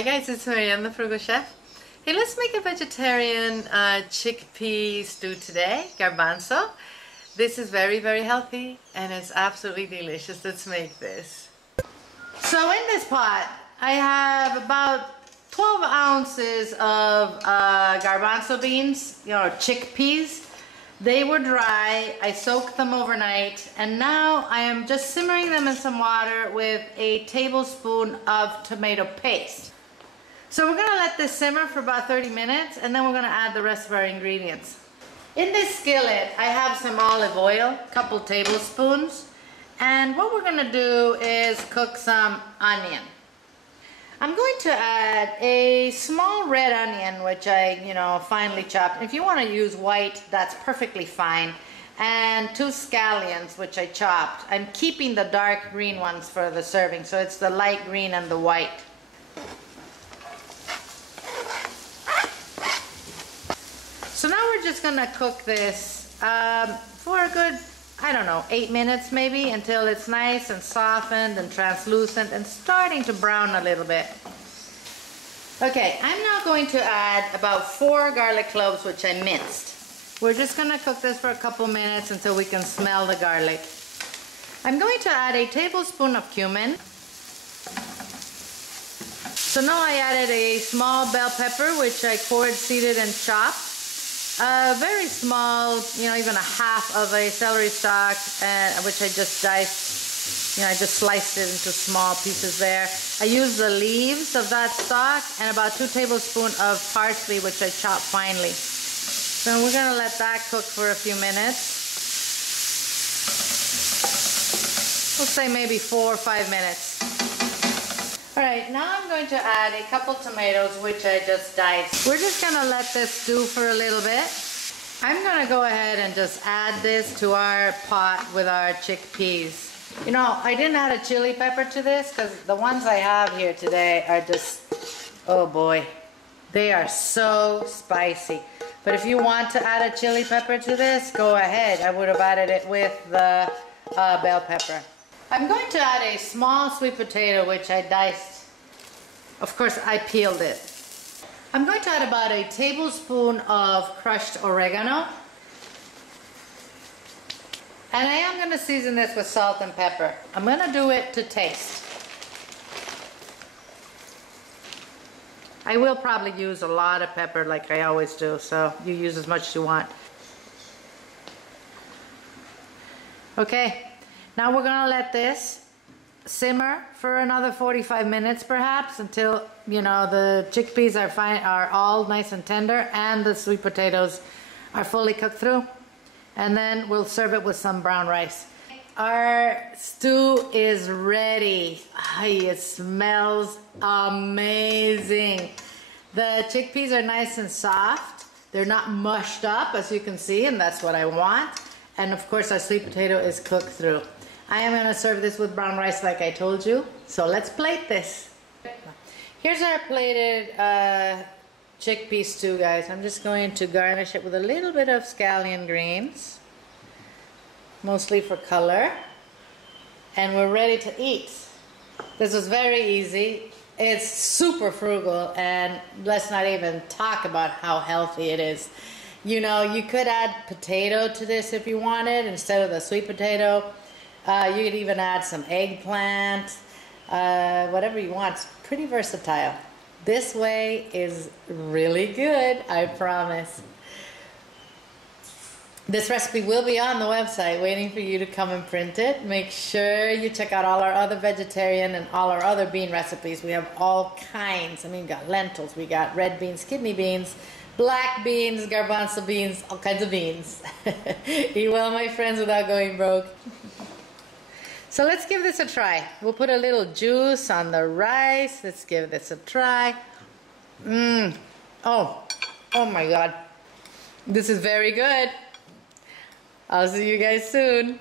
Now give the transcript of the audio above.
Hi guys, it's Marianne, the Frugal Chef. Hey, let's make a vegetarian chickpea stew today, garbanzo. This is very, very healthy and it's absolutely delicious. Let's make this. So in this pot, I have about 12 ounces of garbanzo beans, chickpeas. They were dry, I soaked them overnight, and now I am just simmering them in some water with a tablespoon of tomato paste. So we're gonna let this simmer for about 30 minutes, and then we're gonna add the rest of our ingredients. In this skillet, I have some olive oil, a couple tablespoons, and what we're gonna do is cook some onion. I'm going to add a small red onion, which I, finely chopped. If you want to use white, that's perfectly fine. And 2 scallions, which I chopped. I'm keeping the dark green ones for the serving, so it's the light green and the white. So now we're just going to cook this for a good, 8 minutes maybe, until it's nice and softened and translucent and starting to brown a little bit. Okay, I'm now going to add about 4 garlic cloves, which I minced. We're just going to cook this for a couple minutes until we can smell the garlic. I'm going to add a tablespoon of cumin. So now I added a small bell pepper, which I cored, seeded, and chopped. A very small, even a half of a celery stalk, which I just diced. I just sliced it into small pieces there. I used the leaves of that stalk and about 2 tablespoons of parsley, which I chopped finely. So we're going to let that cook for a few minutes. We'll say maybe 4 or 5 minutes. Alright, now I'm going to add a couple tomatoes, which I just diced. We're just going to let this stew for a little bit. I'm going to go ahead and just add this to our pot with our chickpeas. I didn't add a chili pepper to this because the ones I have here today are just, oh boy, they are so spicy. But if you want to add a chili pepper to this, go ahead. I would have added it with the bell pepper. I'm going to add a small sweet potato, which I diced. Of course, I peeled it. I'm going to add about a tablespoon of crushed oregano. And I am going to season this with salt and pepper. I'm going to do it to taste. I will probably use a lot of pepper like I always do, so you use as much as you want. Okay. Now we're going to let this simmer for another 45 minutes perhaps until, the chickpeas are all nice and tender and the sweet potatoes are fully cooked through. And then we'll serve it with some brown rice. Our stew is ready. It smells amazing. The chickpeas are nice and soft. They're not mushed up, as you can see, and that's what I want. And of course our sweet potato is cooked through. I am going to serve this with brown rice like I told you. So let's plate this. Here's our plated chickpea stew, guys. I'm just going to garnish it with a little bit of scallion greens. Mostly for color. And we're ready to eat. This was very easy. It's super frugal, and let's not even talk about how healthy it is. You could add potato to this if you wanted instead of the sweet potato. You could even add some eggplant, whatever you want. It's pretty versatile. This way is really good, I promise. This recipe will be on the website waiting for you to come and print it. Make sure you check out all our other vegetarian and all our other bean recipes. We have all kinds. We got lentils, we got red beans, kidney beans, black beans, garbanzo beans, all kinds of beans. Eat well, my friends, without going broke. So let's give this a try. We'll put a little juice on the rice. Let's give this a try. Oh my God. This is very good. I'll see you guys soon.